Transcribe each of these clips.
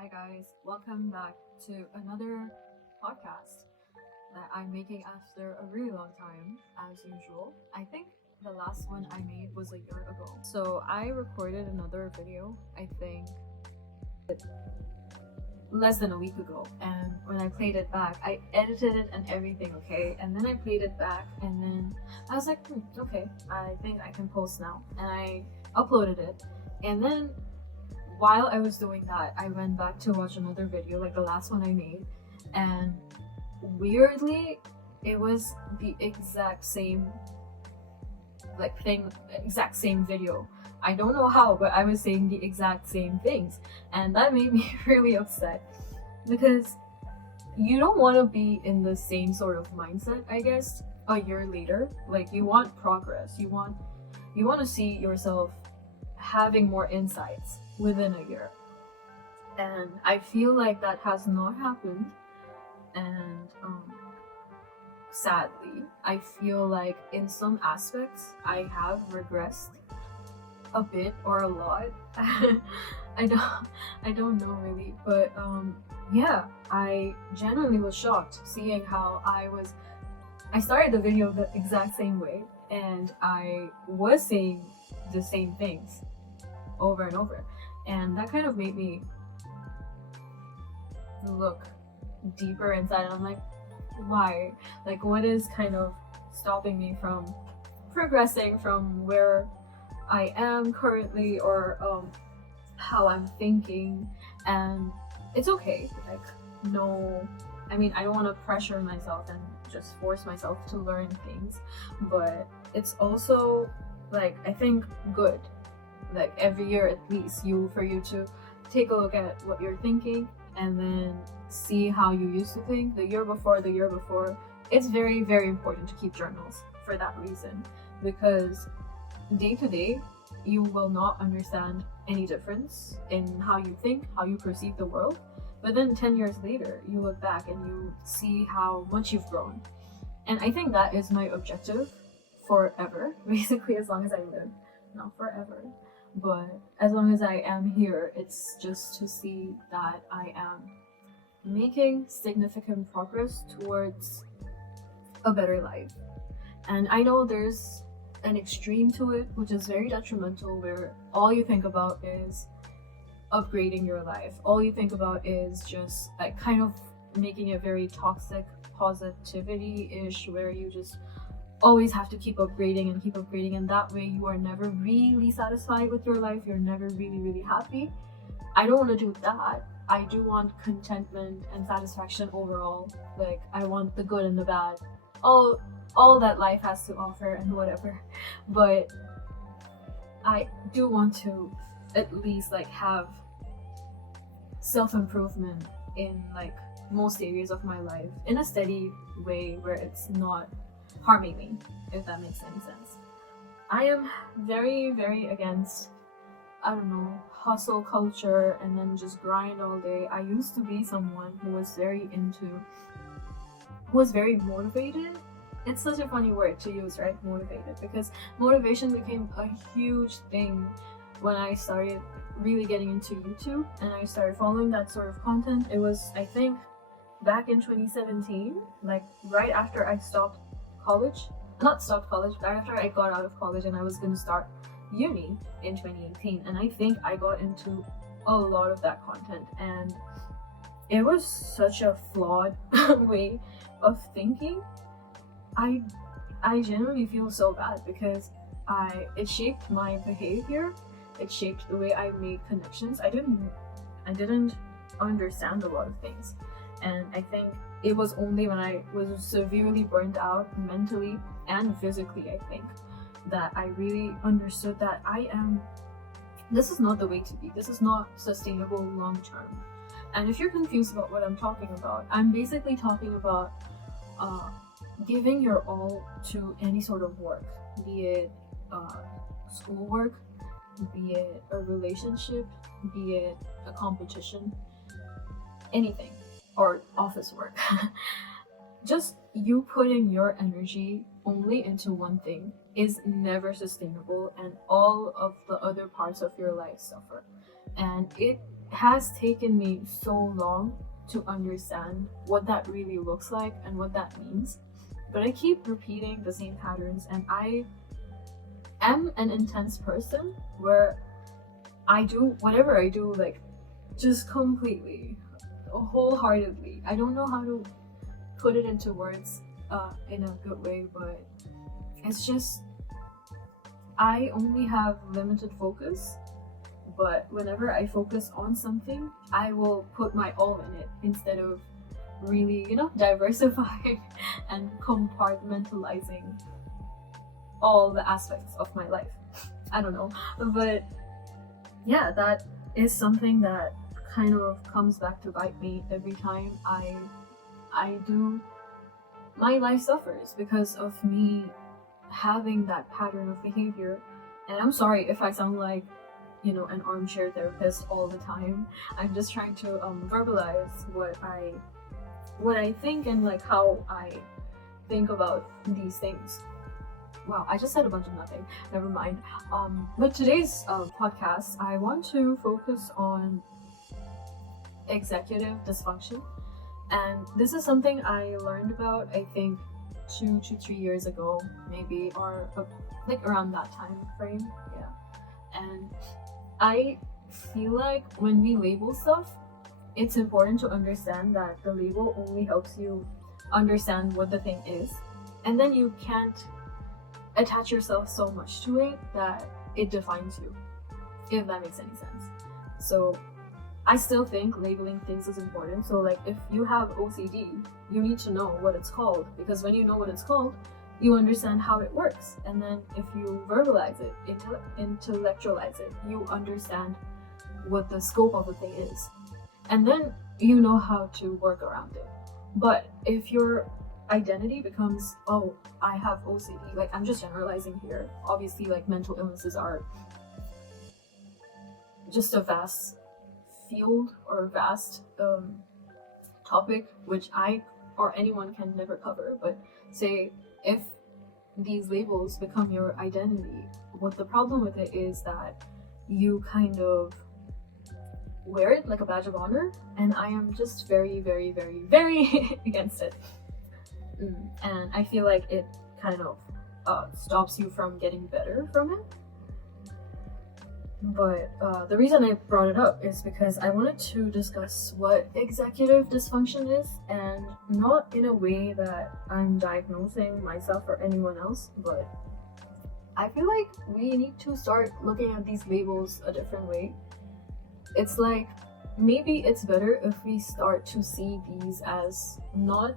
Hi guys, welcome back to another podcast that I'm making after a really long time, as usual. I think the last one I made was a year ago. So I recorded another video, I think less than a week ago, and when I played it back, I edited it and everything, okay? And then I played it back, and then I was like, okay, I think I can post now. And I uploaded it, and then while I was doing that, I went back to watch another video, like the last one I made, and weirdly, it was the exact same exact same video. I don't know how, but I was saying the exact same things, and that made me really upset because you don't want to be in the same sort of mindset, I guess, a year later. Like, you want progress, you want to see yourself having more insights within a year, and I feel like that has not happened. And sadly, I feel like in some aspects I have regressed a bit or a lot. I don't know really, but yeah, I genuinely was shocked seeing how I started the video the exact same way, and I was saying the same things over and over, and that kind of made me look deeper inside, and I'm like, why? Like, what is kind of stopping me from progressing from where I am currently, or how I'm thinking? And it's okay, like, no, I mean, I don't want to pressure myself and just force myself to learn things, but it's also, like, I think good, like, every year at least, for you to take a look at what you're thinking and then see how you used to think the year before. It's very, very important to keep journals for that reason, because day to day you will not understand any difference in how you think, how you perceive the world, but then 10 years later you look back and you see how much you've grown. And I think that is my objective forever, basically, as long as I live. Not forever, but as long as I am here, it's just to see that I am making significant progress towards a better life. And I know there's an extreme to it, which is very detrimental, where all you think about is upgrading your life. All you think about is just, like, kind of making it very toxic positivity-ish, where you just always have to keep upgrading, and that way you are never really satisfied with your life. You're never really, really happy. I don't want to do that. I do want contentment and satisfaction overall. Like, I want the good and the bad, all that life has to offer and whatever. But I do want to at least, like, have self-improvement in, like, most areas of my life in a steady way where it's not harming me, if that makes any sense. I am very, very against, I don't know, hustle culture and then just grind all day. I used to be someone who was very motivated. It's such a funny word to use, right? Motivated, because motivation became a huge thing when I started really getting into YouTube and I started following that sort of content. It was, I think, back in 2017, like right after I stopped college. Not stopped college, but after I got out of college and I was going to start uni in 2018. And I think I got into a lot of that content, and it was such a flawed way of thinking. I genuinely feel so bad because it shaped my behavior. It shaped the way I made connections. I didn't understand a lot of things, and I think it was only when I was severely burnt out mentally and physically, I think, that I really understood that this is not the way to be. This is not sustainable long term. And if you're confused about what I'm talking about, I'm basically talking about giving your all to any sort of work, be it schoolwork, be it a relationship, be it a competition, anything, or office work. Just you putting your energy only into one thing is never sustainable, and all of the other parts of your life suffer. And it has taken me so long to understand what that really looks like and what that means. But I keep repeating the same patterns, and I am an intense person where I do whatever I do, like, just completely, wholeheartedly. I don't know how to put it into words in a good way, but it's just, I only have limited focus, but whenever I focus on something, I will put my all in it instead of really, diversifying and compartmentalizing all the aspects of my life. I don't know, but yeah, that is something that kind of comes back to bite me every time I do. My life suffers because of me having that pattern of behavior. And I'm sorry if I sound like, an armchair therapist all the time. I'm just trying to verbalize what I think and like how I think about these things. Wow, I just said a bunch of nothing. Never mind. But today's podcast, I want to focus on executive dysfunction. And this is something I learned about, I think, 2 to 3 years ago, maybe, or like around that time frame. Yeah. And I feel like when we label stuff, it's important to understand that the label only helps you understand what the thing is. And then you can't attach yourself so much to it that it defines you, if that makes any sense. So I still think labeling things is important. So like if you have OCD, you need to know what it's called, because when you know what it's called, you understand how it works. And then if you verbalize it, intellectualize it, you understand what the scope of the thing is. And then you know how to work around it. But if your identity becomes, oh, I have OCD, like I'm just generalizing here. Obviously, like mental illnesses are just a vast field or vast topic, which I or anyone can never cover. But say if these labels become your identity, what the problem with it is that you kind of wear it like a badge of honor, and I am just very, very, very, very against it. And I feel like it kind of stops you from getting better from it. But the reason I brought it up is because I wanted to discuss what executive dysfunction is, and not in a way that I'm diagnosing myself or anyone else, but I feel like we need to start looking at these labels a different way. It's like, maybe it's better if we start to see these as not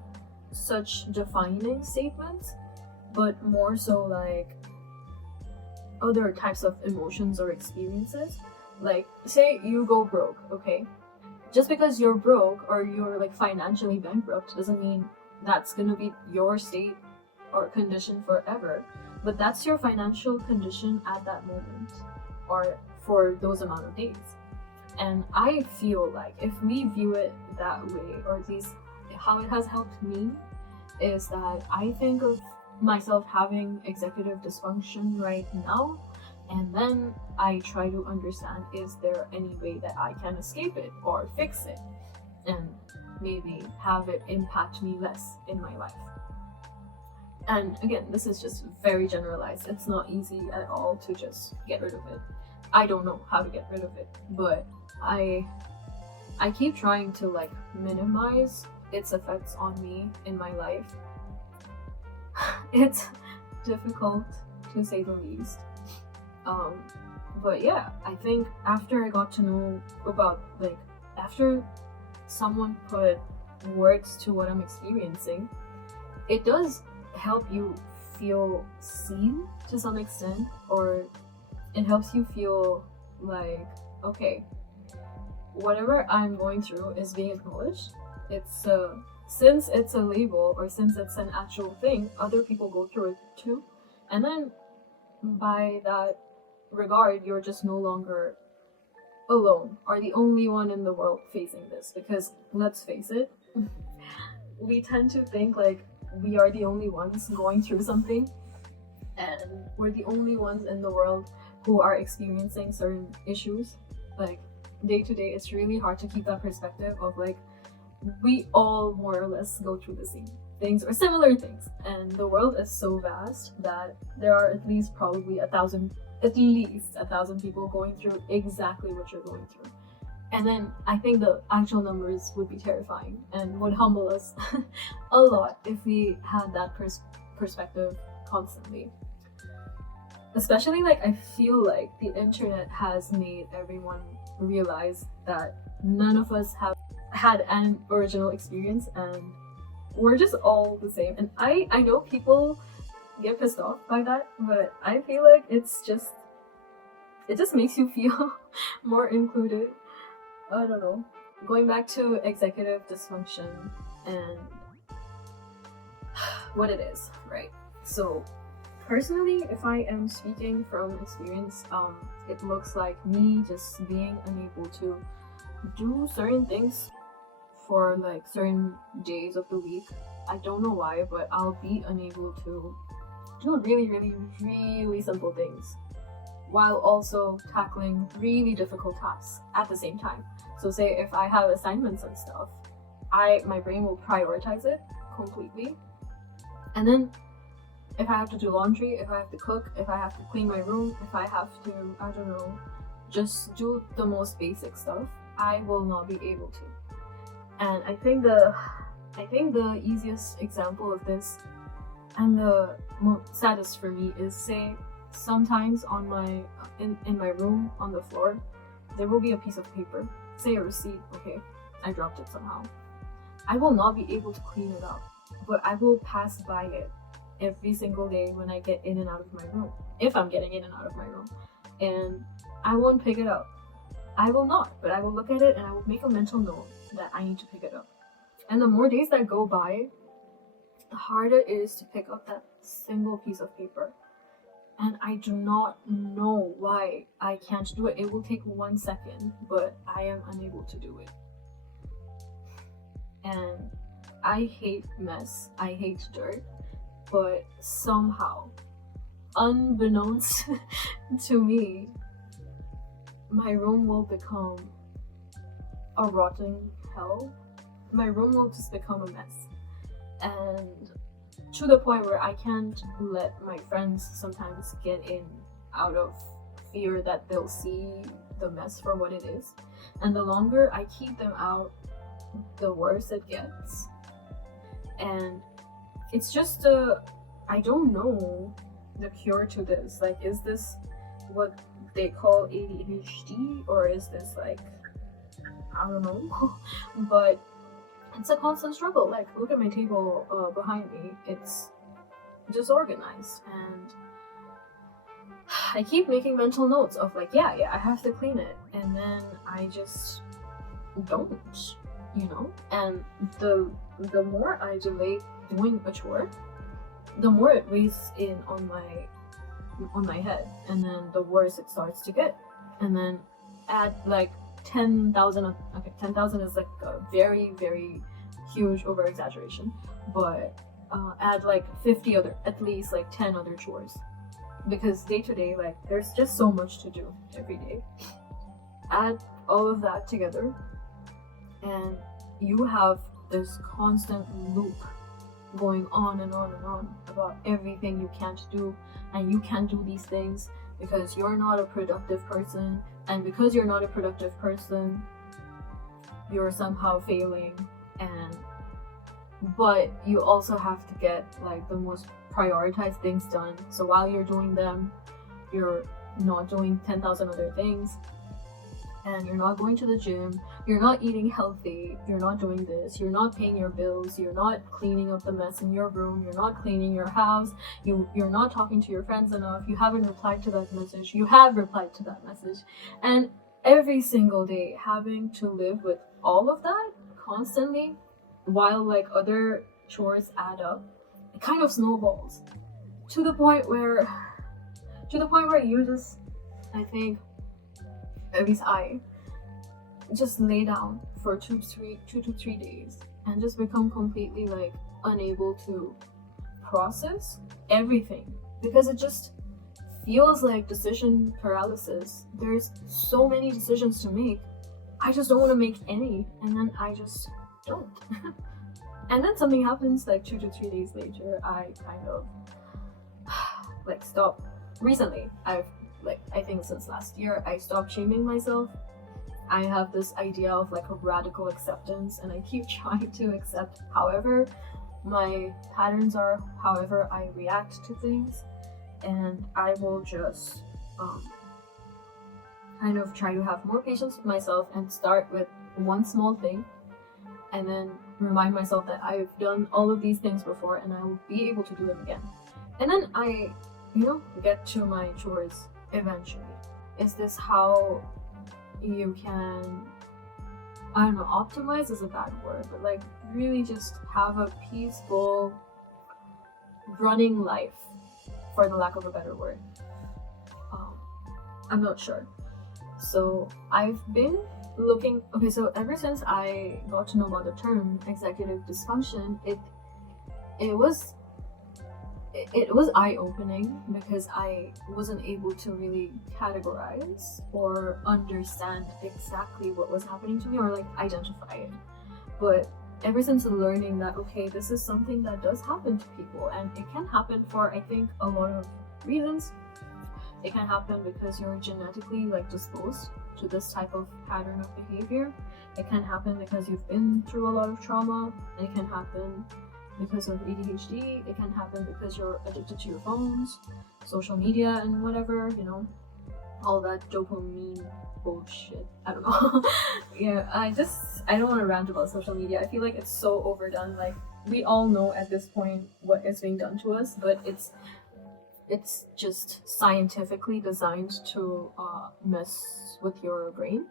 such defining statements, but more so like other types of emotions or experiences. Like, say you go broke, okay? Just because you're broke or you're like financially bankrupt doesn't mean that's gonna be your state or condition forever, but that's your financial condition at that moment or for those amount of days. And I feel like if we view it that way, or at least how it has helped me, is that I think of myself having executive dysfunction right now, and then I try to understand, is there any way that I can escape it or fix it and maybe have it impact me less in my life. And again, this is just very generalized. It's not easy at all to just get rid of it. I don't know how to get rid of it, but I keep trying to like minimize its effects on me in my life. It's difficult to say the least. But yeah, I think after I got to know about, like, after someone put words to what I'm experiencing, it does help you feel seen to some extent, or it helps you feel like, okay, whatever I'm going through is being acknowledged. It's since it's a label, or since it's an actual thing, other people go through it too. And then by that regard, you're just no longer alone or the only one in the world facing this. Because let's face it, we tend to think like we are the only ones going through something, and we're the only ones in the world who are experiencing certain issues. Like, day to day, it's really hard to keep that perspective of like, we all more or less go through the same things or similar things, and the world is so vast that there are at least probably at least a thousand people going through exactly what you're going through. And then I think the actual numbers would be terrifying and would humble us a lot if we had that perspective constantly. Especially like, I feel like the internet has made everyone realize that none of us have had an original experience and we're just all the same. And I know people get pissed off by that, but I feel like it just makes you feel more included. I don't know. Going back to executive dysfunction and what it is, right? So personally, if I am speaking from experience, it looks like me just being unable to do certain things for like certain days of the week. I don't know why, but I'll be unable to do really simple things while also tackling really difficult tasks at the same time. So say if I have assignments and stuff, my brain will prioritize it completely. And then if I have to do laundry, if I have to cook, if I have to clean my room, if I have to, I don't know, just do the most basic stuff, I will not be able to. And I think the easiest example of this and the saddest for me is, say, sometimes on in my room on the floor, there will be a piece of paper, say a receipt, okay, I dropped it somehow. I will not be able to clean it up, but I will pass by it every single day when I get in and out of my room, if I'm getting in and out of my room, and I won't pick it up. I will not, but I will look at it and I will make a mental note that I need to pick it up. And the more days that go by, the harder it is to pick up that single piece of paper. And I do not know why I can't do it. It will take 1 second, but I am unable to do it. And I hate mess, I hate dirt, but somehow, unbeknownst to me, my room will become a rotten hell. My room will just become a mess. And to the point where I can't let my friends sometimes get in out of fear that they'll see the mess for what it is. And the longer I keep them out, the worse it gets. And it's just I don't know the cure to this. Like, is this what they call ADHD, or is this like, I don't know. But it's a constant struggle. Like, look at my table behind me. It's disorganized, and I keep making mental notes of like, yeah, I have to clean it, and then I just don't, you know. And the more I delay doing a chore, the more it weighs in on my head, and then the worse it starts to get. And then add like 10,000, okay, 10,000 is like a very, very huge over exaggeration, but add like 50 other, at least like 10 other chores, because day to day, like, there's just so much to do every day. Add all of that together, and you have this constant loop going on and on and on about everything you can't do, and you can't do these things because you're not a productive person, and because you're not a productive person, you're somehow failing. But you also have to get like the most prioritized things done, so while you're doing them, you're not doing 10,000 other things, and you're not going to the gym, you're not eating healthy, you're not doing this, you're not paying your bills, you're not cleaning up the mess in your room, you're not cleaning your house, you're not talking to your friends enough, you haven't replied to that message, you have replied to that message. And every single day having to live with all of that constantly, while like other chores add up, it kind of snowballs to the point where you just, I think, at least I just lay down for 2 to 3 days and just become completely like unable to process everything, because it just feels like decision paralysis. There's so many decisions to make, I just don't want to make any, and then I just don't. And then something happens like 2 to 3 days later. I kind of like stop. Recently, I think since last year, I stopped shaming myself. I have this idea of like a radical acceptance, and I keep trying to accept however my patterns are, however I react to things, and I will just kind of try to have more patience with myself and start with one small thing, and then remind myself that I've done all of these things before and I will be able to do them again. And then I, get to my chores eventually. Is this how you can, I don't know, optimize is a bad word, but like really just have a peaceful running life, for the lack of a better word? I'm not sure. So I've been looking, okay, so ever since I got to know about the term executive dysfunction, it was eye-opening, because I wasn't able to really categorize or understand exactly what was happening to me, or like identify it. But ever since learning that, okay, this is something that does happen to people, and it can happen for, I think, a lot of reasons. It can happen because you're genetically like disposed to this type of pattern of behavior. It can happen because you've been through a lot of trauma. It can happen because of ADHD. It can happen because you're addicted to your phones, social media, and whatever, all that dopamine bullshit. I don't know. Yeah, I don't want to rant about social media. I feel like it's so overdone. Like, we all know at this point what is being done to us, but it's just scientifically designed to mess with your brain,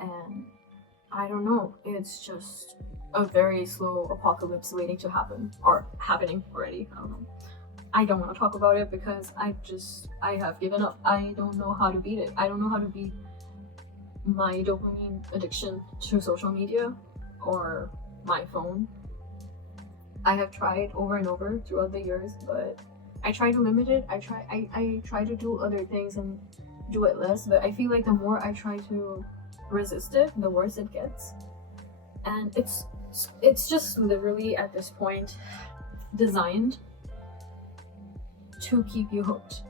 and I don't know, it's just a very slow apocalypse waiting to happen, or happening already. I don't know. I don't want to talk about it because I have given up. I don't know how to beat it. I don't know how to beat my dopamine addiction to social media or my phone. I have tried over and over throughout the years, but I try to limit it. I try to do other things and do it less, but I feel like the more I try to resist it, the worse it gets. And it's just literally at this point designed to keep you hooked.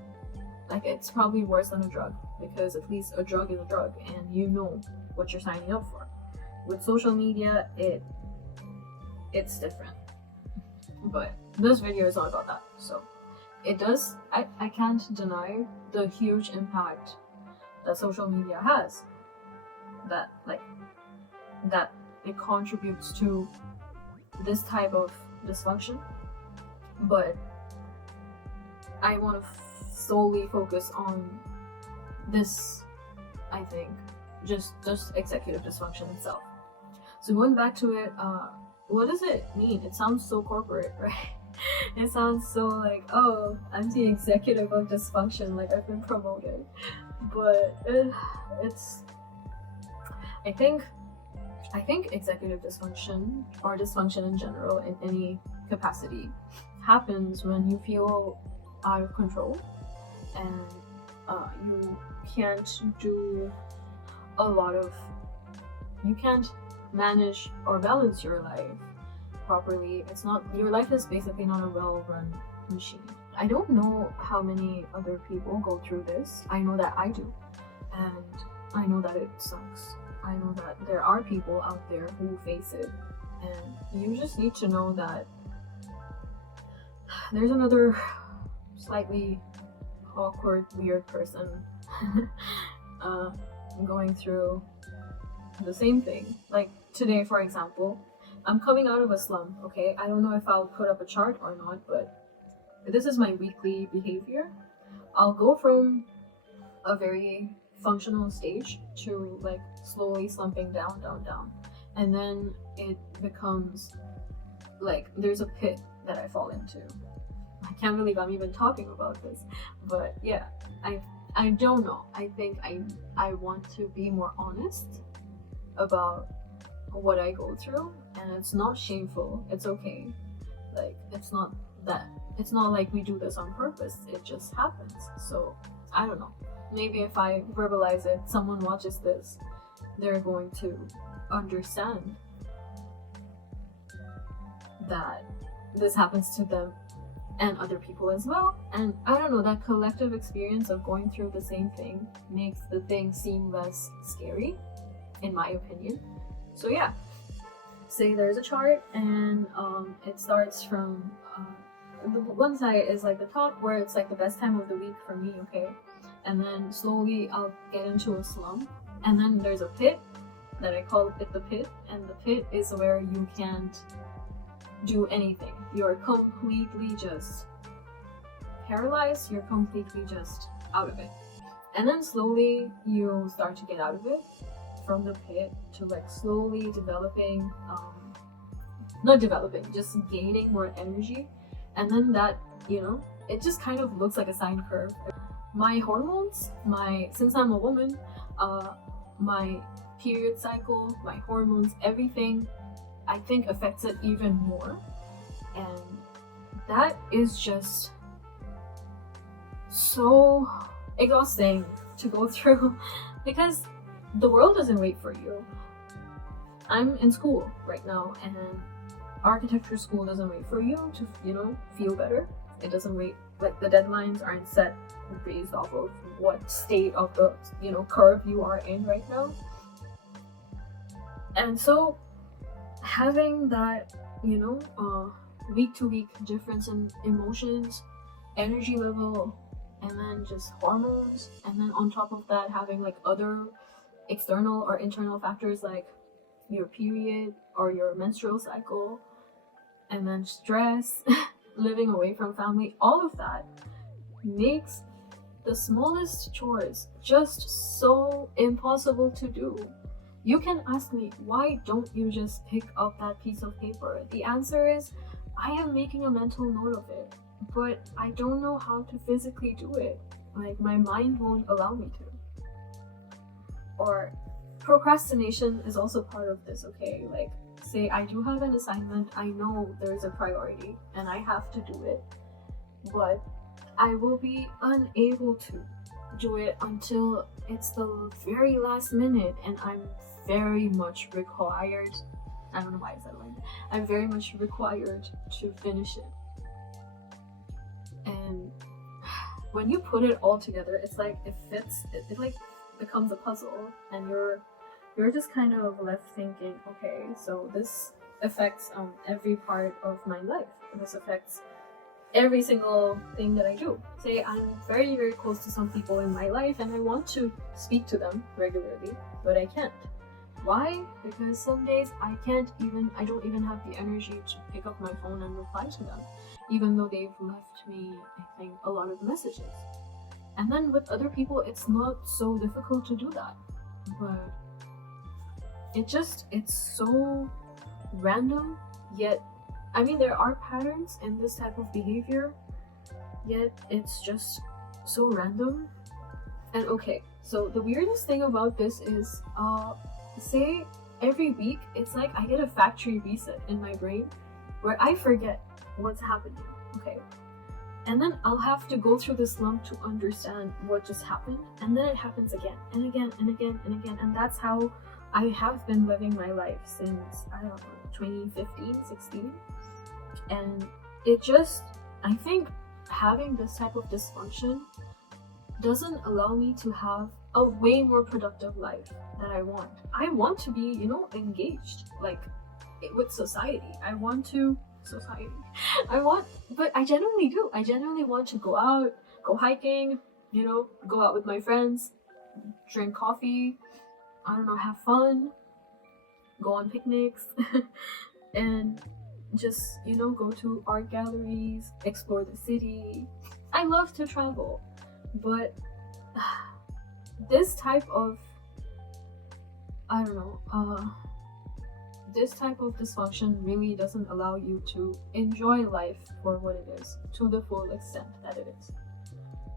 Like, it's probably worse than a drug, because at least a drug is a drug and you know what you're signing up for. With social media, it's different. But this video is not about that. So it does, I can't deny the huge impact that social media has, that it contributes to this type of dysfunction. But I want to solely focus on this, I think, just executive dysfunction itself. So going back to it, what does it mean? It sounds so corporate, right? It sounds so like, oh, I'm the executive of dysfunction, like I've been promoted. But it's, I think executive dysfunction, or dysfunction in general in any capacity, happens when you feel out of control and you can't do a lot of, you can't manage or balance your life properly. It's not, your life is basically not a well-run machine. I don't know how many other people go through this. I know that I do, and I know that it sucks. I know that there are people out there who face it, and you just need to know that there's another slightly awkward, weird person going through the same thing. Like today, for example, I'm coming out of a slump, okay? I don't know if I'll put up a chart or not, but this is my weekly behavior. I'll go from a very functional stage to like slowly slumping down, and then it becomes like there's a pit that I fall into. I can't believe I'm even talking about this, but yeah, I don't know. I think I want to be more honest about what I go through, and it's not shameful. It's okay. Like, it's not like we do this on purpose. It just happens. So I don't know. Maybe if I verbalize it, someone watches this they're going to understand that this happens to them and other people as well. And I don't know, that collective experience of going through the same thing makes the thing seem less scary, in my opinion. So yeah, say there's a chart and it starts from the one side is like the top, where it's like the best time of the week for me, okay? And then slowly I'll get into a slump, and then there's a pit that I call it the pit, and the pit is where you can't do anything. You're completely just paralyzed, you're completely just out of it. And then slowly you start to get out of it, from the pit to like slowly developing, not developing, just gaining more energy. And then that, you know, it just kind of looks like a sine curve. My hormones, since I'm a woman, my period cycle, my hormones, everything, I think affects it even more. And that is just so exhausting to go through because the world doesn't wait for you. I'm in school right now, and architecture school doesn't wait for you to, you know, feel better. It doesn't wait, like the deadlines aren't set based off of what state of the, you know, curve you are in right now. And so having that, you know, week to week difference in emotions, energy level, and then just hormones, and then on top of that having like other external or internal factors like your period or your menstrual cycle, and then stress, living away from family, all of that makes the smallest chores just so impossible to do. You can ask me, why don't you just pick up that piece of paper? The answer is, I am making a mental note of it, but I don't know how to physically do it. Like, my mind won't allow me to. Or procrastination is also part of this, okay? Like, say I do have an assignment, I know there's a priority and I have to do it, but I will be unable to do it until it's the very last minute, and I'm very much required, I don't know why I said it like that, I'm very much required to finish it. And when you put it all together, it's like it fits, it like becomes a puzzle, and you're just kind of left thinking, okay, so this affects every part of my life. This affects every single thing that I do. Say I'm very, very close to some people in my life and I want to speak to them regularly, but I can't. Why? Because some days I don't even have the energy to pick up my phone and reply to them, even though they've left me, I think, a lot of messages. And then with other people, it's not so difficult to do that. But it's so random, yet, I mean, there are patterns in this type of behavior, yet it's just so random. And okay, so the weirdest thing about this is, say every week, it's like I get a factory reset in my brain where I forget what's happening, okay? And then I'll have to go through this slump to understand what just happened, and then it happens again and again and again and again, and that's how I have been living my life since, I don't know, 2015, 16. And it just, I think having this type of dysfunction doesn't allow me to have a way more productive life that I want. I want to be, you know, engaged, like, with society. But I genuinely do. I genuinely want to go out, go hiking, you know, go out with my friends, drink coffee, I don't know, have fun, go on picnics, and just, you know, go to art galleries, explore the city. I love to travel, but this type of, I don't know, this type of dysfunction really doesn't allow you to enjoy life for what it is, to the full extent that it is.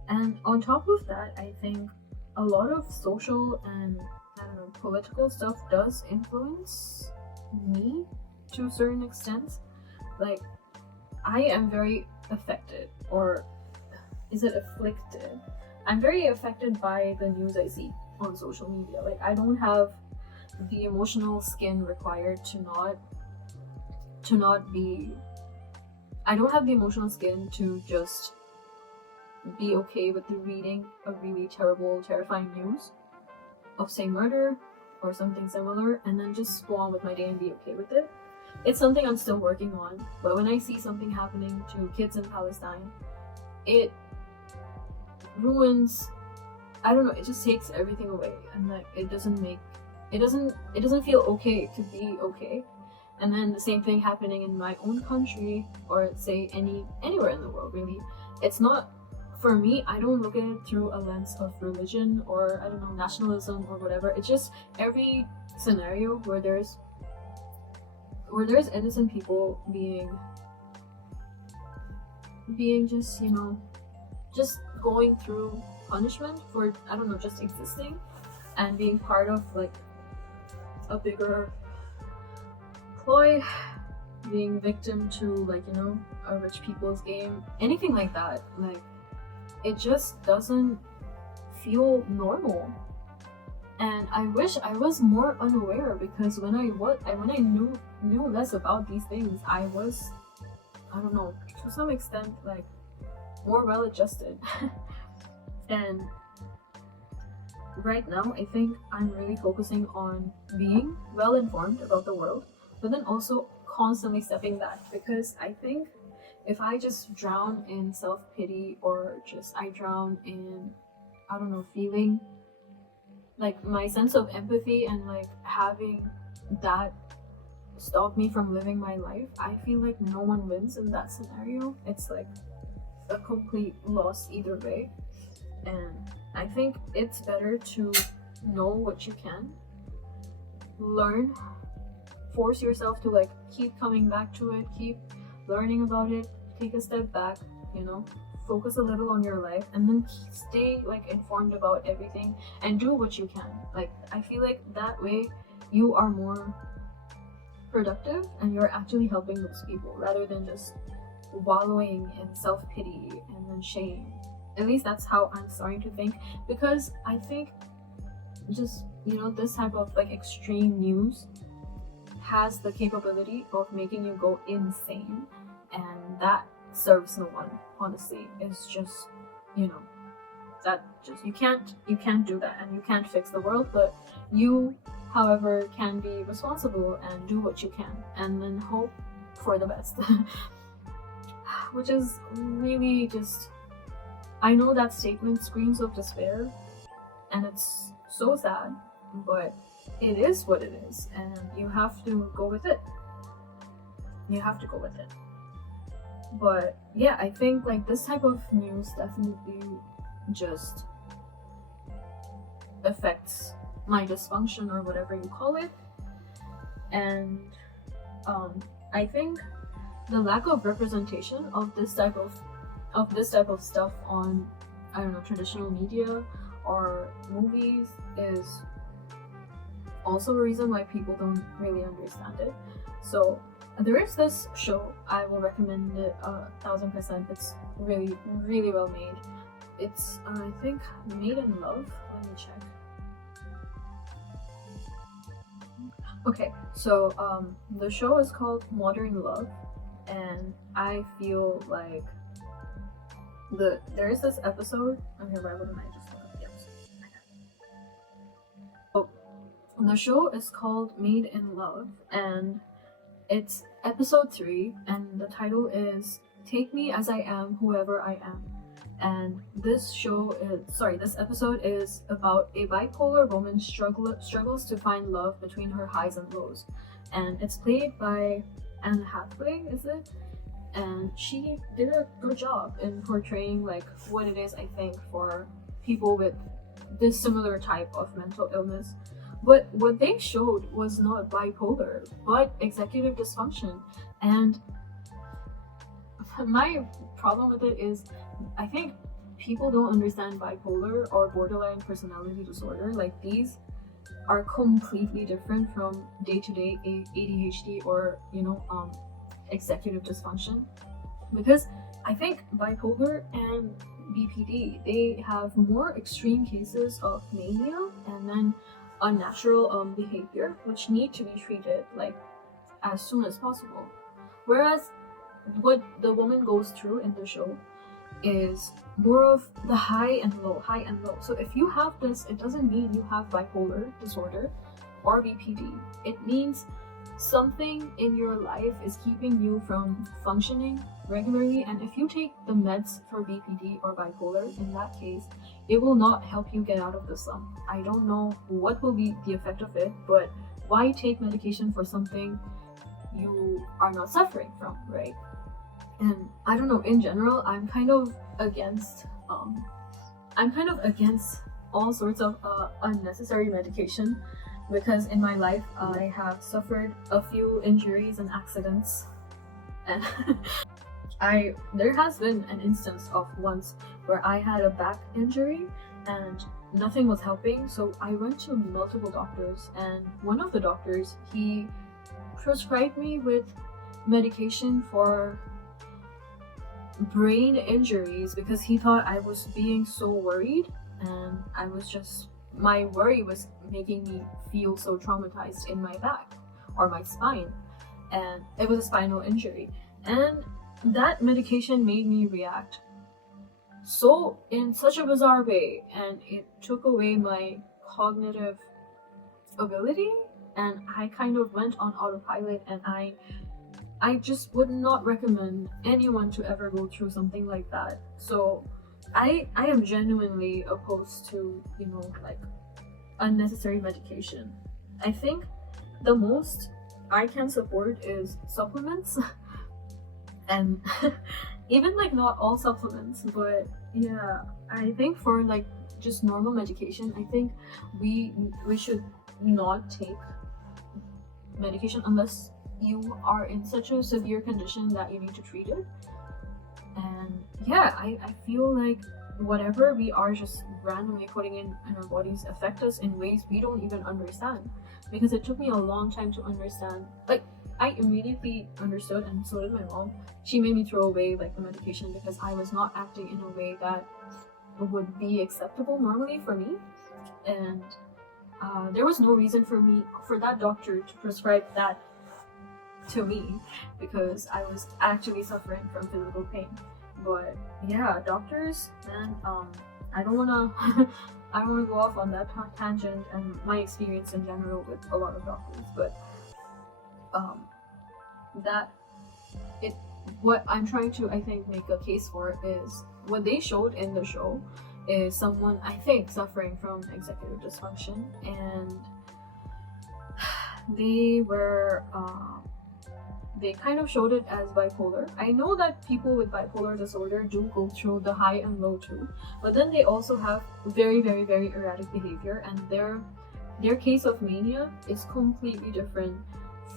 And on top of that, I think a lot of social and, I don't know, political stuff does influence me to a certain extent. Like, I am very affected, or is it afflicted? I'm very affected by the news I see on social media. Like, I don't have the emotional skin required to not be. I don't have the emotional skin to just be okay with the reading of really terrible, terrifying news of, say, murder or something similar, and then just go on with my day and be okay with it. It's something I'm still working on, but when I see something happening to kids in Palestine, it ruins, I don't know, it just takes everything away, and like it doesn't feel okay to be okay. And then the same thing happening in my own country, or say anywhere in the world really. It's not, for me, I don't look at it through a lens of religion or, I don't know, nationalism or whatever. It's just every scenario where there's innocent people being just, you know, just going through punishment for, I don't know, just existing and being part of like a bigger ploy, being victim to, like, you know, a rich people's game, anything like that. Like, it just doesn't feel normal, and I wish I was more unaware, because when I knew less about these things, I was, I don't know, to some extent, like, more well adjusted. And right now I think I'm really focusing on being well informed about the world, but then also constantly stepping back, because I think if I just drown in self-pity, or just I drown in, I don't know, feeling like my sense of empathy and like having that stop me from living my life, I feel like no one wins in that scenario. It's like a complete loss either way. And I think it's better to know what you can, learn, force yourself to like keep coming back to it, keep learning about it, take a step back, you know, focus a little on your life, and then stay like informed about everything and do what you can. Like, I feel like that way you are more productive and you're actually helping those people, rather than just wallowing in self-pity and then shame. At least that's how I'm starting to think, because I think just, you know, this type of like extreme news has the capability of making you go insane, and that serves no one, honestly. It's just, you know, that just you can't do that, and you can't fix the world, but you, however, can be responsible and do what you can, and then hope for the best. Which is really just, I know that statement screams of despair, and it's so sad, but it is what it is, and you have to go with it. But yeah, I think like this type of news definitely just affects my dysfunction, or whatever you call it. And I think the lack of representation of this type of stuff on, I don't know, traditional media or movies is also a reason why people don't really understand it. So there is this show, I will recommend it 1000%. It's really, really well made. It's I think Made in Love. Let me check. Okay, so the show is called Modern Love, and I feel like there is this episode. Okay, why wouldn't I just look up the episode? So the show is called Made in Love, and it's episode 3, and the title is Take Me As I Am, Whoever I Am. And this episode is about a bipolar woman struggles to find love between her highs and lows. And it's played by Anne Hathaway, is it? And she did a good job in portraying like what it is, I think, for people with this similar type of mental illness. But what they showed was not bipolar, but executive dysfunction. And my problem with it is, I think people don't understand bipolar or borderline personality disorder. Like, these are completely different from day-to-day ADHD or, you know, executive dysfunction. Because I think bipolar and BPD, they have more extreme cases of mania, and then unnatural behavior which need to be treated like as soon as possible. Whereas what the woman goes through in the show is more of the high and low, high and low. So if you have this, it doesn't mean you have bipolar disorder or BPD. It means something in your life is keeping you from functioning regularly, and if you take the meds for BPD or bipolar, in that case, it will not help you get out of the slump. I don't know what will be the effect of it, but why take medication for something you are not suffering from, right? And I don't know, in general, I'm kind of against all sorts of unnecessary medication, because in my life I have suffered a few injuries and accidents, and there has been an instance of once where I had a back injury and nothing was helping, so I went to multiple doctors, and one of the doctors, he prescribed me with medication for brain injuries because he thought I was being so worried, and my worry was making me feel so traumatized in my back or my spine, and it was a spinal injury, and that medication made me react so in such a bizarre way, and it took away my cognitive ability, and I kind of went on autopilot, and I just would not recommend anyone to ever go through something like that. So I am genuinely opposed to, like, unnecessary medication. I think the most I can support is supplements and even like not all supplements, but yeah, I think for like just normal medication, I think we should not take medication unless you are in such a severe condition that you need to treat it. And yeah, I feel like whatever we are just randomly putting in our bodies affect us in ways we don't even understand, because it took me a long time to understand. Like, I immediately understood, and so did my mom. She made me throw away like the medication because I was not acting in a way that would be acceptable normally for me, and there was no reason for that doctor to prescribe that to me because I was actually suffering from physical pain. But yeah, doctors, man, I don't wanna go off on that tangent and my experience in general with a lot of doctors, but what I'm trying to, I think, make a case for is what they showed in the show is someone, I think, suffering from executive dysfunction, and they kind of showed it as bipolar. I know that people with bipolar disorder do go through the high and low too, but then they also have very, very, very erratic behavior, and their case of mania is completely different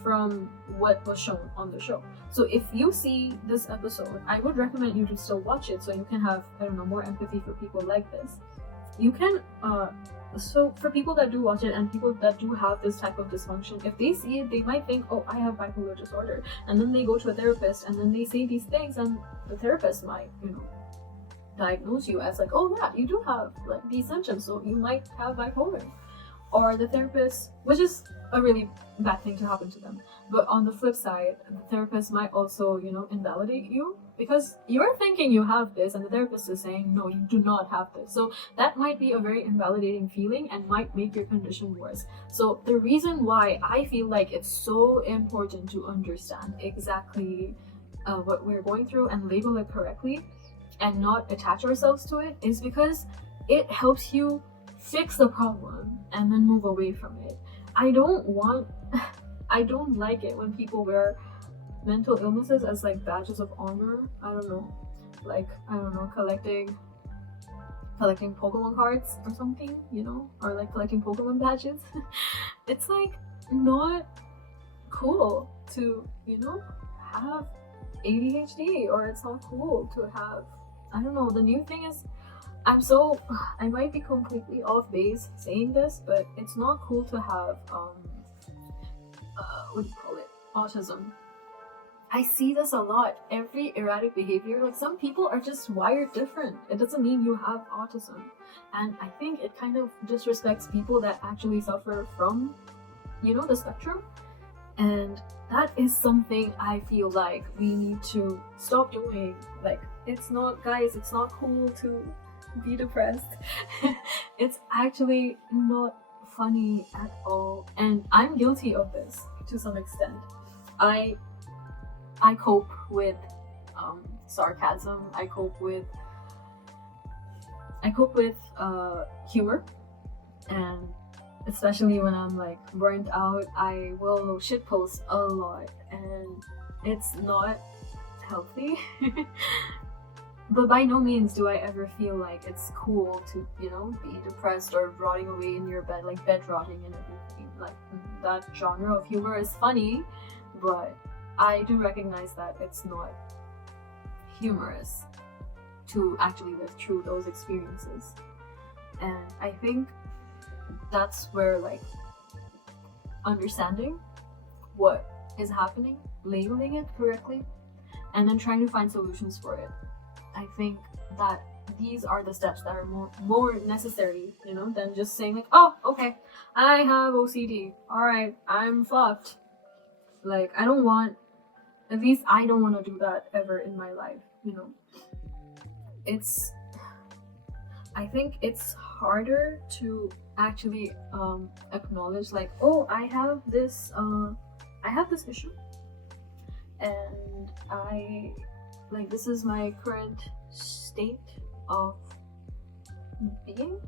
from what was shown on the show. So if you see this episode, I would recommend you to still watch it so you can have, I don't know, more empathy for people like this. You can so for people that do watch it and people that do have this type of dysfunction, if they see it, they might think, oh, I have bipolar disorder, and then they go to a therapist and then they say these things, and the therapist might, diagnose you as like, oh yeah, you do have like these symptoms, so you might have bipolar. Or the therapist, which is a really bad thing to happen to them, but on the flip side, the therapist might also, invalidate you because you're thinking you have this and the therapist is saying, no, you do not have this. So that might be a very invalidating feeling and might make your condition worse. So the reason why I feel like it's so important to understand exactly what we're going through and label it correctly and not attach ourselves to it is because it helps you fix the problem and then move away from it. I don't like it when people wear mental illnesses as like badges of honor. I don't know, collecting Pokemon cards or something, or like collecting Pokemon badges. It's like not cool to, have ADHD, or it's not cool to have, I don't know, the new thing is, I might be completely off base saying this, but it's not cool to have, what do you call it? Autism. I see this a lot. Every erratic behavior, like some people are just wired different. It doesn't mean you have autism. And I think it kind of disrespects people that actually suffer from, the spectrum. And that is something I feel like we need to stop doing. Like, it's not cool to be depressed. It's actually not funny at all. And I'm guilty of this to some extent. I cope with sarcasm. I cope with humor, and especially when I'm like burnt out, I will shitpost a lot, and it's not healthy. But by no means do I ever feel like it's cool to, be depressed or rotting away in your bed, like bed rotting and everything. Like, that genre of humor is funny, but I do recognize that it's not humorous to actually live through those experiences. And I think that's where, like, understanding what is happening, labeling it correctly, and then trying to find solutions for it. I think that these are the steps that are more necessary, than just saying like, oh, okay, I have OCD. Alright, I'm fucked. Like, I don't want to do that ever in my life, I think it's harder to actually acknowledge like, oh, I have this issue, and this is my current state of being,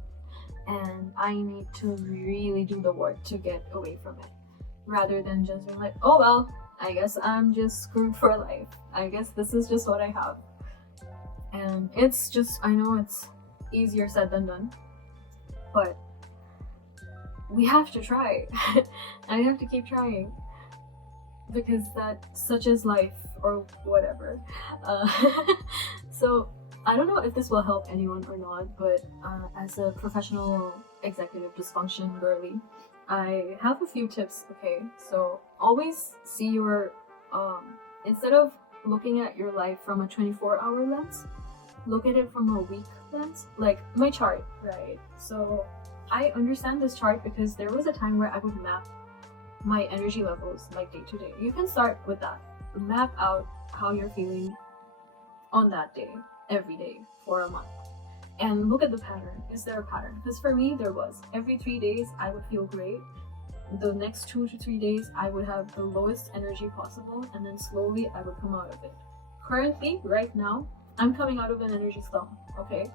and I need to really do the work to get away from it, rather than just being like, oh well, I guess I'm just screwed for life. I guess this is just what I have. And it's just, I know it's easier said than done, but we have to try. I have to keep trying, because that such is life, or whatever. So I don't know if this will help anyone or not, but as a professional executive dysfunction girly, I have a few tips. Okay, so always see your instead of looking at your life from a 24-hour lens, look at it from a week lens. Like my chart, right? So I understand this chart because there was a time where I would map my energy levels like day to day. You can start with that. Map out how you're feeling on that day, every day for a month, and look at the pattern. Is there a pattern? Because for me, there was. Every 3 days I would feel great. The next 2 to 3 days I would have the lowest energy possible, and then slowly I would come out of it. Currently, right now, I'm coming out of an energy slump. Okay,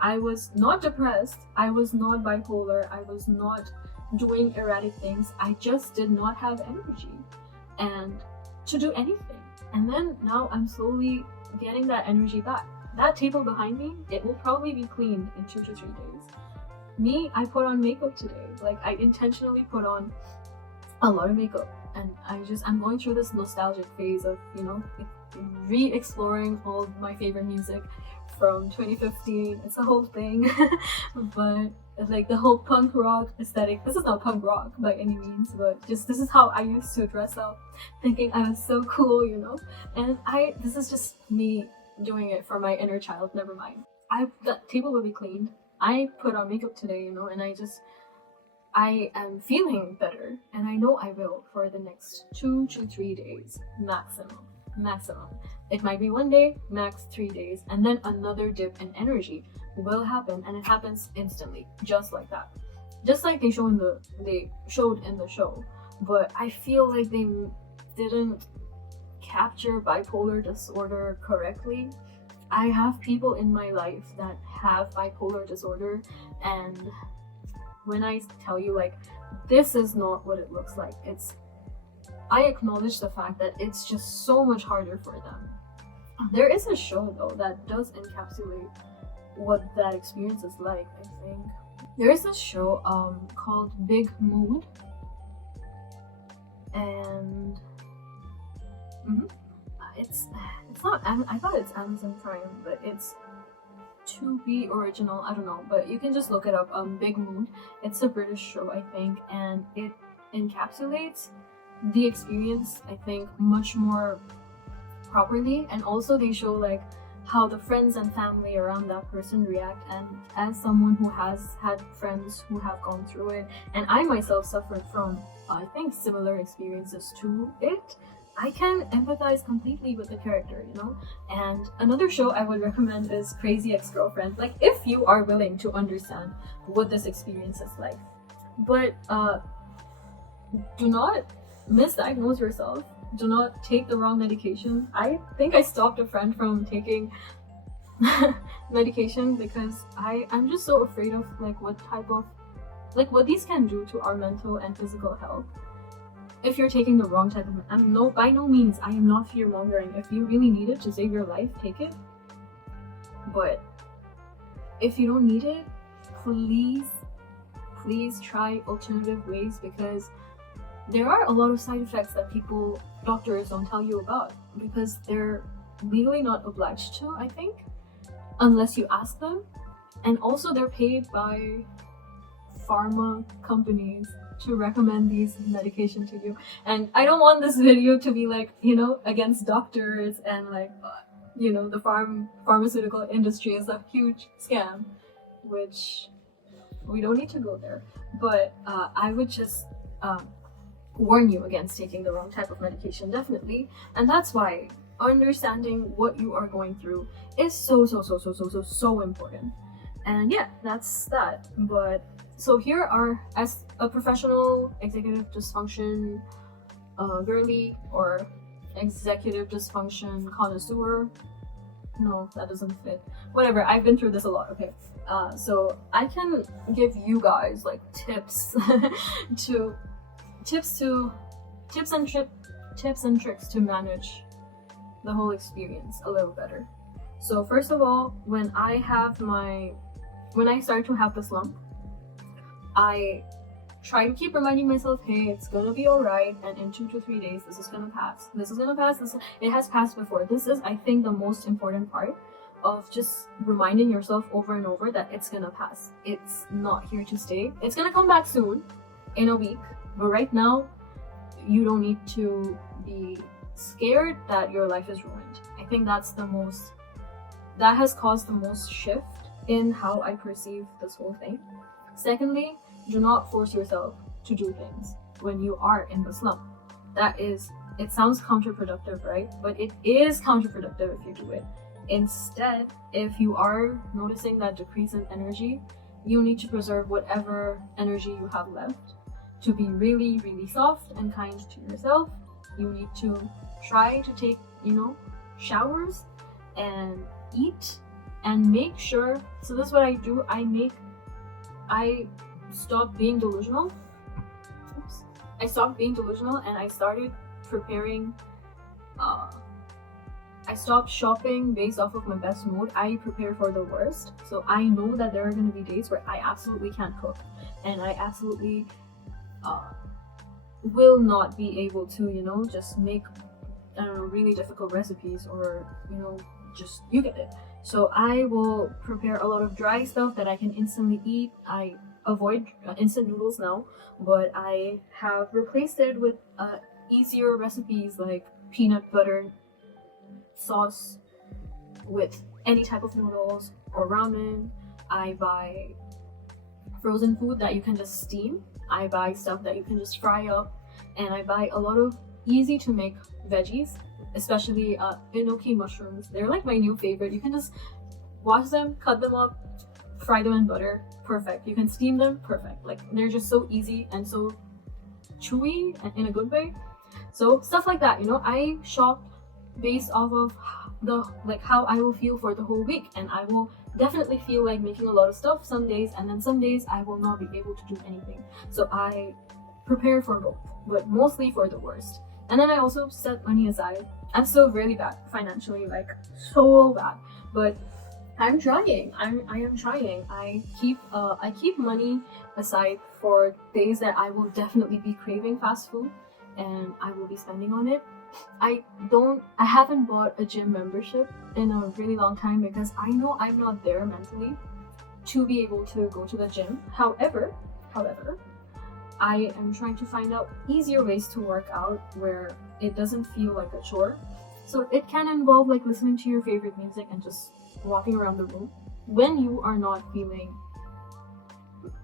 I was not depressed, I was not bipolar, I was not doing erratic things. I just did not have energy and to do anything. And then now I'm slowly getting that energy back. That table behind me, it will probably be cleaned in 2 to 3 days. Me, I put on makeup today. Like, I intentionally put on a lot of makeup, and I'm going through this nostalgic phase of, re-exploring all my favorite music from 2015. It's a whole thing. But like the whole punk rock aesthetic, this is not punk rock by any means, but just this is how I used to dress up, thinking I was so cool, and this is just me doing it for my inner child. Never mind. That table will be cleaned. I put on makeup today, and I am feeling better, and I know I will for the next 2 to 3 days maximum. It might be 1 day, max 3 days, and then another dip in energy will happen, and it happens instantly, just like that. Just like they showed in the show. But I feel like they didn't capture bipolar disorder correctly. I have people in my life that have bipolar disorder, and when I tell you like, this is not what it looks like, I acknowledge the fact that it's just so much harder for them. There is a show though that does encapsulate what that experience is like, I think. There is a show called Big Mood, and it's not, I thought it's Amazon Prime, but it's to be original, I don't know, but you can just look it up. Big Mood. It's a British show, I think, and it encapsulates the experience, I think, much more properly, and also they show like how the friends and family around that person react. And as someone who has had friends who have gone through it, and I myself suffered from I think similar experiences to it, I can empathize completely with the character, you know. And another show I would recommend is Crazy Ex-Girlfriend, like if you are willing to understand what this experience is like. But do not misdiagnose yourself. Do not take the wrong medication. I think I stopped a friend from taking medication because I'm just so afraid of like what these can do to our mental and physical health. If you're taking the wrong type of by no means I am not fear mongering. If you really need it to save your life, take it. But if you don't need it, please try alternative ways, because there are a lot of side effects that doctors don't tell you about, because they're legally not obliged to, I think, unless you ask them. And also they're paid by pharma companies to recommend these medication to you. And I don't want this video to be like, you know, against doctors and like, you know, the pharmaceutical industry is a huge scam, which we don't need to go there. But I would just warn you against taking the wrong type of medication, definitely. And that's why understanding what you are going through is so important. And yeah, that's that. But so here are, as a professional executive dysfunction girly or executive dysfunction connoisseur, no, that doesn't fit, whatever, I've been through this a lot. Okay, so I can give you guys like tips tips and tricks to manage the whole experience a little better. So first of all, when I start to have the slump, I try to keep reminding myself, hey, it's gonna be alright, and in 2 to 3 days this is gonna pass. It has passed before. This is, I think, the most important part of just reminding yourself over and over that it's gonna pass. It's not here to stay. It's gonna come back soon, in a week, but right now you don't need to be scared that your life is ruined. I think that has caused the most shift in how I perceive this whole thing. Secondly, do not force yourself to do things when you are in the slump. It sounds counterproductive, right? But it is counterproductive if you do it. Instead, if you are noticing that decrease in energy, you need to preserve whatever energy you have left to be really, really soft and kind to yourself. You need to try to take, showers and eat, and make sure. So this is what I do. I stopped being delusional. I stopped being delusional and I started preparing. I stopped shopping based off of my best mood. I prepare for the worst. So I know that there are going to be days where I absolutely can't cook, and I absolutely will not be able to, just make, really difficult recipes, or, just, you get it. So I will prepare a lot of dry stuff that I can instantly eat. I avoid instant noodles now, but I have replaced it with easier recipes like peanut butter sauce with any type of noodles or ramen. I buy frozen food that you can just steam. I buy stuff that you can just fry up, and I buy a lot of easy to make veggies, especially enoki mushrooms. They're like my new favorite. You can just wash them, cut them up, fry them in butter, perfect. You can steam them, perfect. Like, they're just so easy and so chewy and in a good way. So stuff like that, I shop based off of how I will feel for the whole week, and I will definitely feel like making a lot of stuff some days, and then some days I will not be able to do anything. So I prepare for both, but mostly for the worst. And then I also set money aside. I'm still really bad financially, like so bad, but I'm trying. I am trying. I keep money aside for days that I will definitely be craving fast food, and I will be spending on it. I haven't bought a gym membership in a really long time, because I know I'm not there mentally to be able to go to the gym. However, I am trying to find out easier ways to work out where it doesn't feel like a chore. So it can involve like listening to your favorite music and just walking around the room when you are not feeling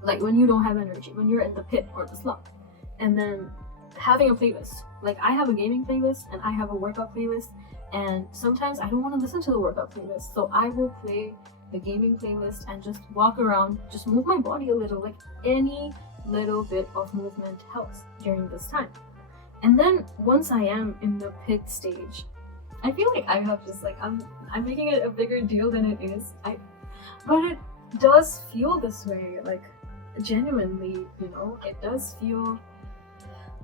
like, when you don't have energy, when you're in the pit or the slump. And then having a playlist. Like, I have a gaming playlist and I have a workout playlist, and sometimes I don't want to listen to the workout playlist, so I will play the gaming playlist and just walk around, just move my body a little. Like, any little bit of movement helps during this time. And then once I am in the pit stage, I feel like I have just like, I'm making it a bigger deal than it is. But it does feel this way, like, genuinely, you know, it does feel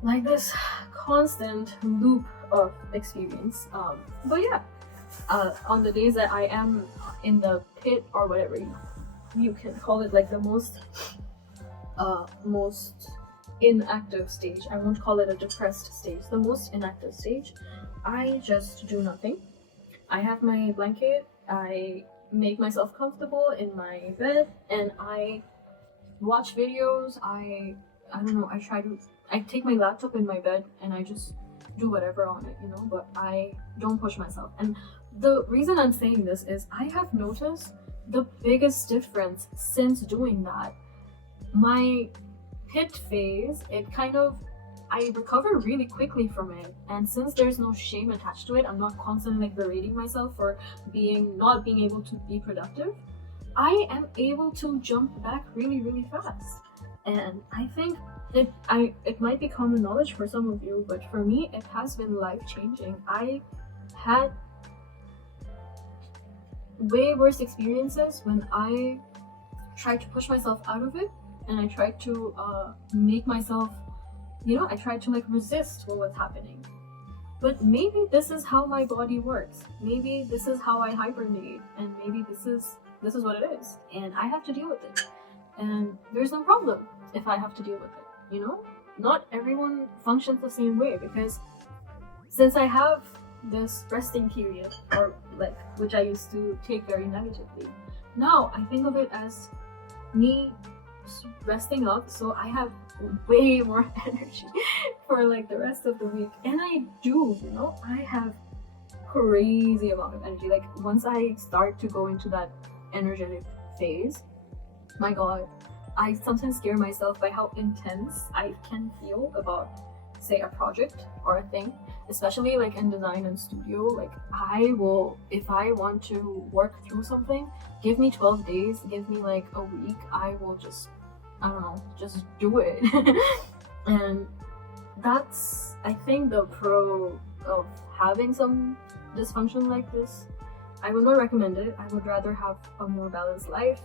like this constant loop of experience. But yeah, on the days that I am in the pit, or whatever you can call it, like the most inactive stage, I won't call it a depressed stage, the most inactive stage, I just do nothing. I have my blanket, I make myself comfortable in my bed, and I watch videos. I don't know, I take my laptop in my bed and I just do whatever on it, you know, but I don't push myself. And the reason I'm saying this is I have noticed the biggest difference since doing that. My pit phase, I recover really quickly from it, and since there's no shame attached to it, I'm not constantly like berating myself for not being able to be productive, I am able to jump back really, really fast. And I think it might be common knowledge for some of you, but for me it has been life-changing. I had way worse experiences when I tried to push myself out of it, and I tried to make myself, you know, I tried to like resist what was happening. But maybe this is how my body works. Maybe this is how I hibernate, and maybe this is what it is, and I have to deal with it. And there's no problem if I have to deal with it, you know? Not everyone functions the same way, because since I have this resting period, or like, which I used to take very negatively, now I think of it as me resting up, so I have way more energy for like the rest of the week. And I do, you know, I have crazy amount of energy. Like, once I start to go into that energetic phase, my god, I sometimes scare myself by how intense I can feel about, say, a project or a thing, especially like in design and studio. Like, I will, if I want to work through something, give me 12 days, give me like a week, I will just, I don't know, just do it. And that's, I think, the pro of having some dysfunction like this. I would not recommend it. I would rather have a more balanced life,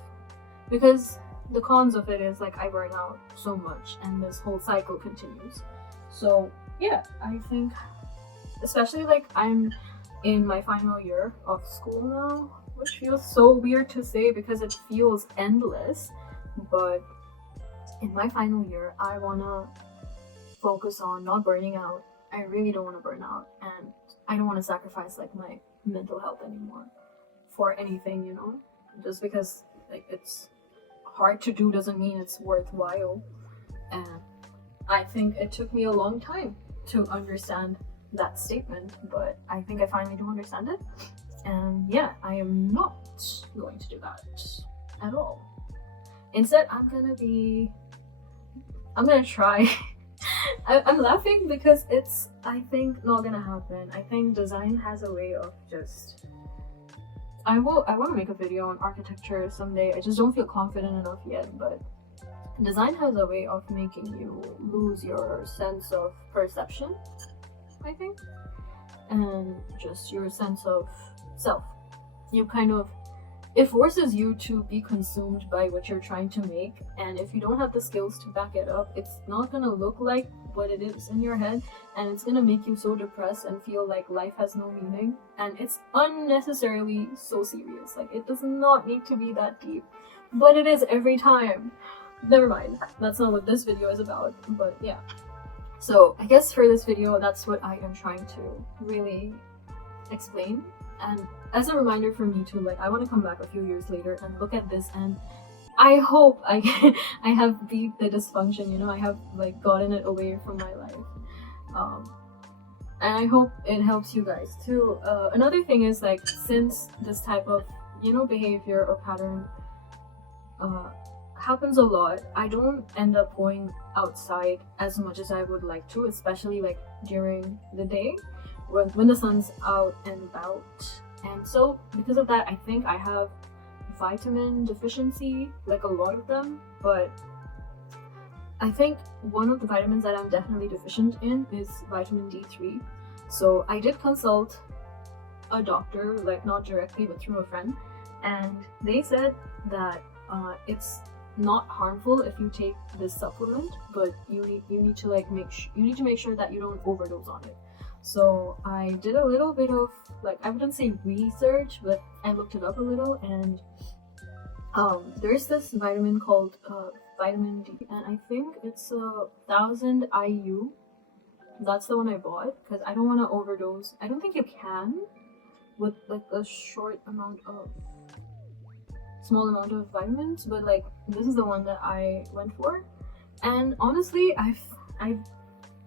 because the cons of it is like I burn out so much and this whole cycle continues. So yeah, I think, especially like I'm in my final year of school now, which feels so weird to say because it feels endless, but in my final year I wanna focus on not burning out. I really don't want to burn out, and I don't want to sacrifice like my mental health anymore for anything, you know? Just because like it's hard to do doesn't mean it's worthwhile. And I think it took me a long time to understand that statement, but I think I finally do understand it. And yeah, I am not going to do that at all. Instead, I'm gonna try. I'm laughing because it's, I think, not gonna happen. I think design has a way of just, I want to make a video on architecture someday. I just don't feel confident enough yet, but design has a way of making you lose your sense of perception, I think, and just your sense of self. It forces you to be consumed by what you're trying to make, and if you don't have the skills to back it up, it's not gonna look like what it is in your head, and it's gonna make you so depressed and feel like life has no meaning, and it's unnecessarily so serious. Like, it does not need to be that deep, but it is every time. Never mind, that's not what this video is about, but yeah. So I guess for this video, that's what I am trying to really explain. And as a reminder for me too, like, I want to come back a few years later and look at this, and I hope I have beat the dysfunction, you know, I have like gotten it away from my life. and I hope it helps you guys too. Another thing is, like, since this type of, behavior or pattern happens a lot, I don't end up going outside as much as I would like to, especially like during the day when the sun's out and about. And so because of that, I think I have vitamin deficiency, like a lot of them. But I think one of the vitamins that I'm definitely deficient in is vitamin D3. So I did consult a doctor, like not directly but through a friend, and they said that it's not harmful if you take this supplement, but you need to like make sure that you don't overdose on it. So I did a little bit of, like, I wouldn't say research, but I looked it up a little, and there's this vitamin called vitamin D, and I think it's 1,000 IU. That's the one I bought because I don't want to overdose. I don't think you can with like a small amount of vitamins, but like this is the one that I went for. And honestly,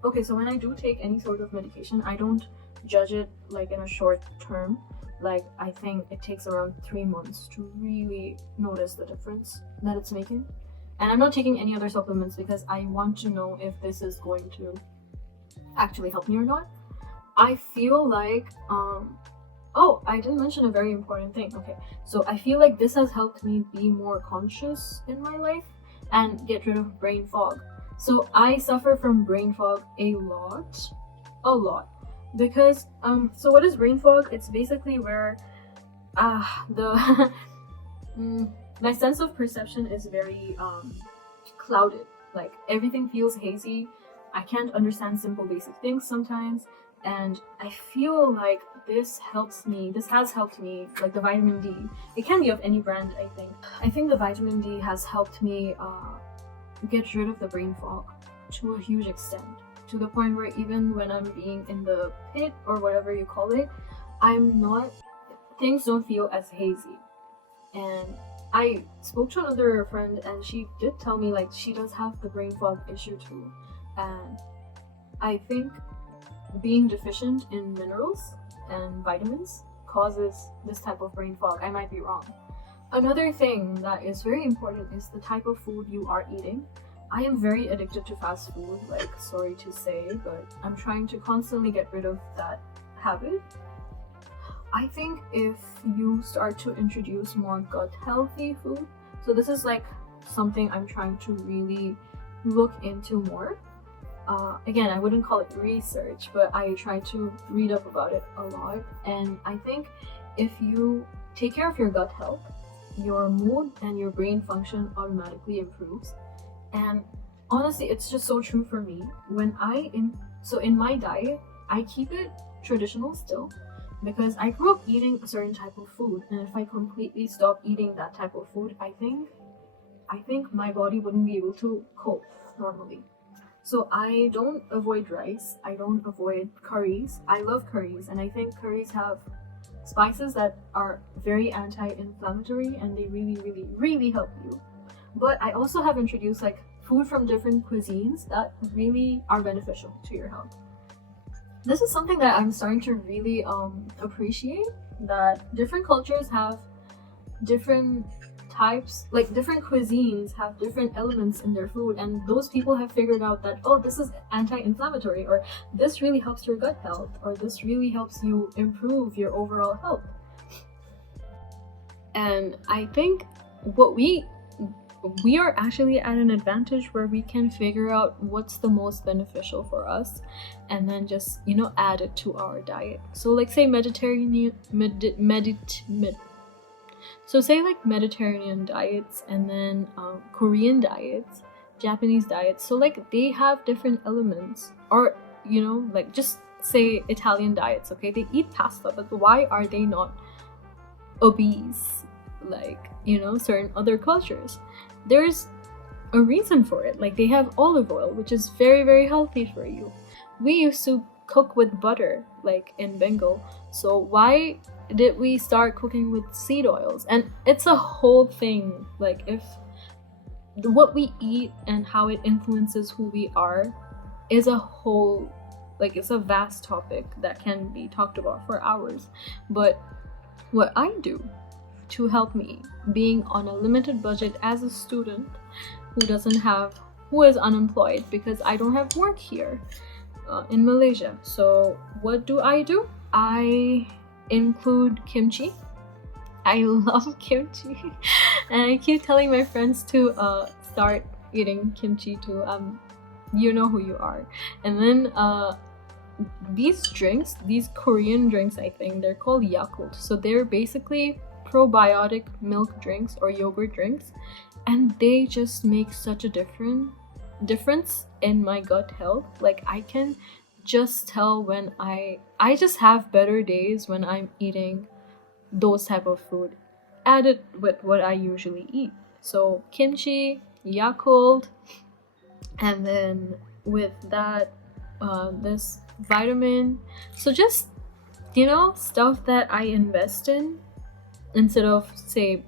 okay, so when I do take any sort of medication, I don't judge it like in a short term. Like, I think it takes around 3 months to really notice the difference that it's making. And I'm not taking any other supplements because I want to know if this is going to actually help me or not. I feel like oh, I didn't mention a very important thing. Okay, so I feel like this has helped me be more conscious in my life and get rid of brain fog. So I suffer from brain fog a lot, because so what is brain fog? It's basically where the my sense of perception is very clouded. Like, everything feels hazy. I can't understand simple basic things sometimes, and I feel like this has helped me, like the vitamin D. It can be of any brand, I think. I think the vitamin D has helped me get rid of the brain fog to a huge extent, to the point where even when I'm being in the pit or whatever you call it, things don't feel as hazy. And I spoke to another friend, and she did tell me like she does have the brain fog issue too. And I think being deficient in minerals and vitamins causes this type of brain fog. I might be wrong. Another thing that is very important is the type of food you are eating. I am very addicted to fast food, like, sorry to say, but I'm trying to constantly get rid of that habit. I think if you start to introduce more gut healthy food, so this is like something I'm trying to really look into more. Again, I wouldn't call it research, but I try to read up about it a lot. And I think if you take care of your gut health, your mood and your brain function automatically improves. And honestly, it's just so true for me. So in my diet, I keep it traditional still, because I grew up eating a certain type of food, and if I completely stop eating that type of food, I think my body wouldn't be able to cope normally. So I don't avoid rice, I don't avoid curries. I love curries, and I think curries have spices that are very anti-inflammatory, and they really, really, really help you. But I also have introduced like food from different cuisines that really are beneficial to your health. This is something that I'm starting to really appreciate, that different cultures have different types, like different cuisines have different elements in their food, and those people have figured out that, oh, this is anti-inflammatory, or this really helps your gut health, or this really helps you improve your overall health. And I think we are actually at an advantage where we can figure out what's the most beneficial for us, and then just add it to our diet. So like say Mediterranean diets, and then Korean diets, Japanese diets. So like they have different elements, or like just say Italian diets. Okay, they eat pasta, but why are they not obese like certain other cultures? There's a reason for it. Like, they have olive oil, which is very, very healthy for you. We used to cook with butter, like in Bengal. So why did we start cooking with seed oils? And it's a whole thing. Like, if what we eat and how it influences who we are is a whole Like, it's a vast topic that can be talked about for hours. But what I do to help me being on a limited budget as a student who is unemployed because I don't have work here in Malaysia. So what do? I include kimchi. I love kimchi and I keep telling my friends to start eating kimchi too. You know who you are. And then these drinks, these Korean drinks, I think they're called Yakult. So they're basically probiotic milk drinks or yogurt drinks, and they just make such a difference in my gut health. Like, I can just tell when I just have better days when I'm eating those type of food added with what I usually eat. So kimchi, Yakult, and then with that this vitamin. So just, stuff that I invest in instead of, say,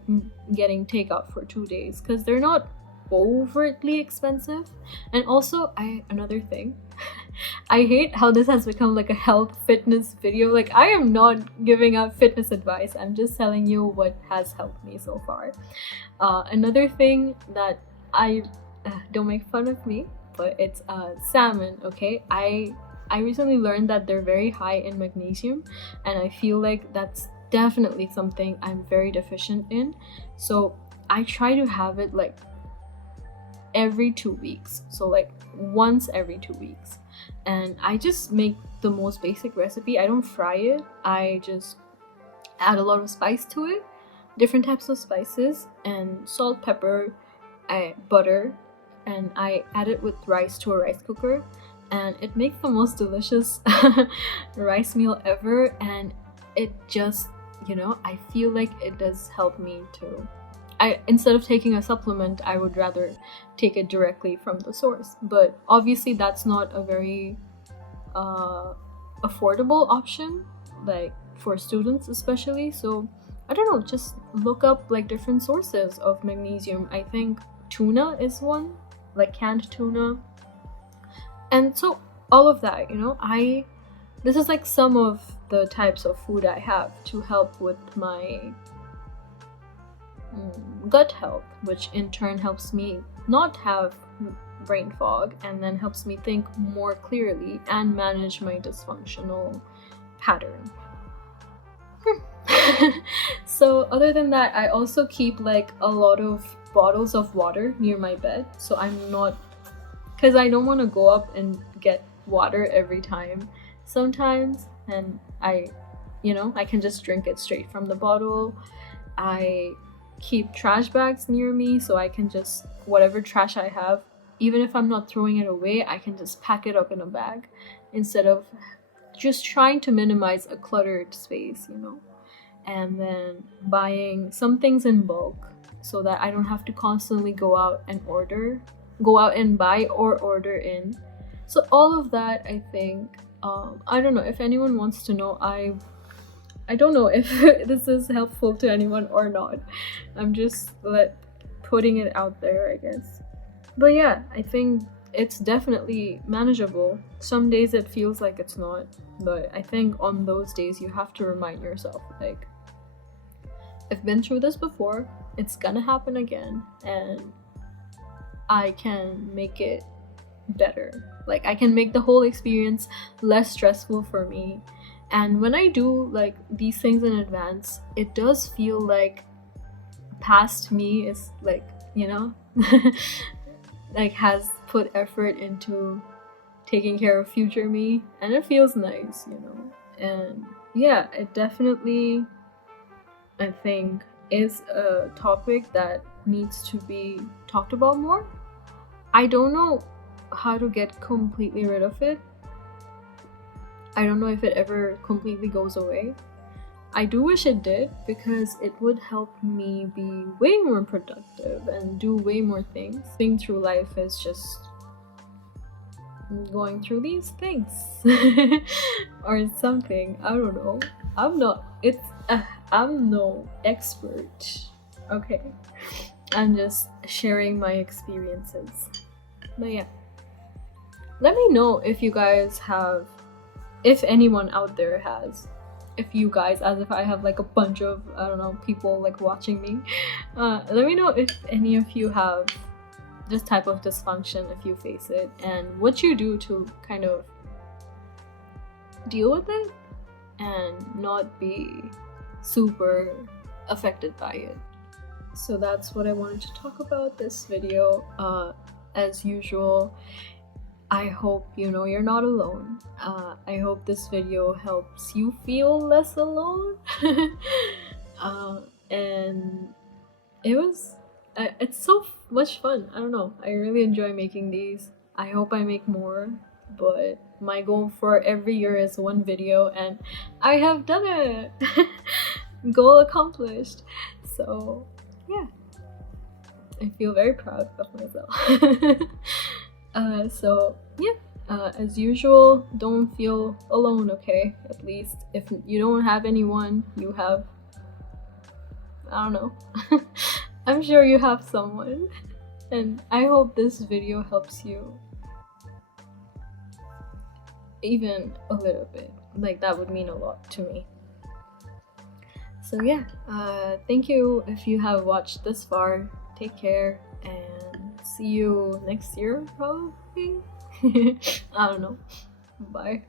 getting takeout for 2 days, because they're not overtly expensive. And also, another thing, I hate how this has become like a health fitness video. Like, I am not giving out fitness advice, I'm just telling you what has helped me so far. Another thing that don't make fun of me, but it's salmon. Okay, I recently learned that they're very high in magnesium, and I feel like that's definitely something I'm very deficient in. So I try to have it like every 2 weeks, so like once every 2 weeks. And I just make the most basic recipe. I don't fry it, I just add a lot of spice to it, different types of spices, and salt, pepper, butter, and I add it with rice to a rice cooker, and it makes the most delicious rice meal ever. And it just, I feel like it does help me to, instead of taking a supplement, I would rather take it directly from the source. But obviously that's not a very affordable option, like for students especially. So I don't know, just look up like different sources of magnesium. I think tuna is one, like canned tuna. And so all of that, this is like some of the types of food I have to help with my gut health, which in turn helps me not have brain fog, and then helps me think more clearly and manage my dysfunctional pattern. So other than that, I also keep like a lot of bottles of water near my bed, so I'm not, because I don't want to go up and get water every time sometimes, and I can just drink it straight from the bottle. I keep trash bags near me, so I can just, whatever trash I have, even if I'm not throwing it away, I can just pack it up in a bag instead of just trying to minimize a cluttered space, And then buying some things in bulk so that I don't have to constantly go out and buy or order in. So all of that, I think, I don't know if anyone wants to know. I don't know if this is helpful to anyone or not. I'm just putting it out there, I guess. But yeah, I think it's definitely manageable. Some days it feels like it's not, but I think on those days you have to remind yourself, like, I've been through this before, it's gonna happen again, and I can make it better. Like, I can make the whole experience less stressful for me. And when I do like these things in advance, it does feel like past me is like, like has put effort into taking care of future me, and it feels nice, And yeah, it definitely, I think, is a topic that needs to be talked about more. I don't know how to get completely rid of it. I don't know if it ever completely goes away. I do wish it did, because it would help me be way more productive and do way more things. Being through life is just going through these things or something. I don't know. I'm no expert. Okay, I'm just sharing my experiences. But yeah, let me know if you guys have if anyone out there has, if you guys, as if I have like a bunch of, I don't know, people like watching me, let me know if any of you have this type of dysfunction, if you face it, and what you do to kind of deal with it and not be super affected by it. So that's what I wanted to talk about this video. As usual, I hope you know you're not alone. I hope this video helps you feel less alone. And it's so much fun. I don't know, I really enjoy making these. I hope I make more, but my goal for every year is 1 video, and I have done it. Goal accomplished. So yeah, I feel very proud of myself. So yeah, as usual, don't feel alone, okay? At least if you don't have anyone, you have, I don't know. I'm sure you have someone, and I hope this video helps you even a little bit. Like, that would mean a lot to me. So yeah, thank you if you have watched this far. Take care, and see you next year, probably. I don't know. Bye.